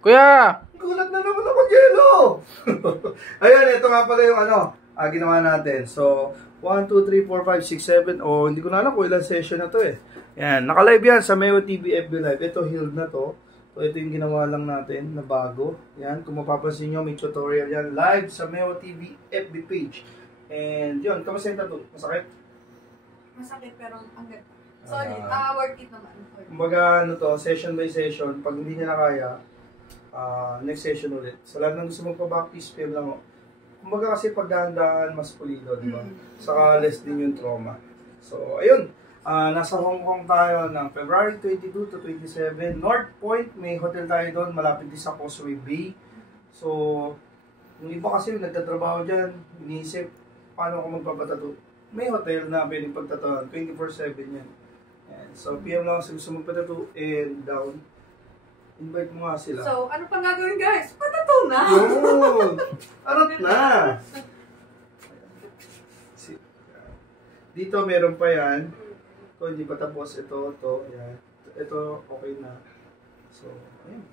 Kuya! Gulat na naman ako, Jello! Ayun, ito nga pala yung ginawa natin. So, 1, 2, 3, 4, 5, 6, 7. Oh, hindi ko na alam kung ilang session na to eh. Yan, naka-live yan sa Meo TV FB Live. Ito, healed na to. So, ito yung ginawa lang natin na bago. Yan, kung mapapansin nyo, may tutorial yan live sa Meo TV FB page. And yun, kamusta yung tattoo? Masakit? Masakit pero ang ganda. Solid. Worth it naman. Kumbaga, session by session. Pag hindi niya na kaya, next session ulit. Sa lahat ng gusto magpa-practice, film lang ako. Kumbaga kasi pagdahan-dahan, mas pulido, di ba? Saka less din yung trauma. So, ayun. Nasa Hong Kong tayo ng February 22 to 27. North Point, may hotel tayo doon. Malapit din sa Causeway Bay. So, yung iba kasi nagtatrabaho dyan. Iniisip, paano ako magpapatato? May hotel na pwedeng pagtatuan. 24/7 yan. So, PM lang kasi gusto magpatato and down. Invite mo nga sila. So, ano pang gagawin guys? Patato na! Yun! Arot na! Dito meron pa yan. Ito hindi pa tapos. Ito, yan. Ito, okay na. So, ayun.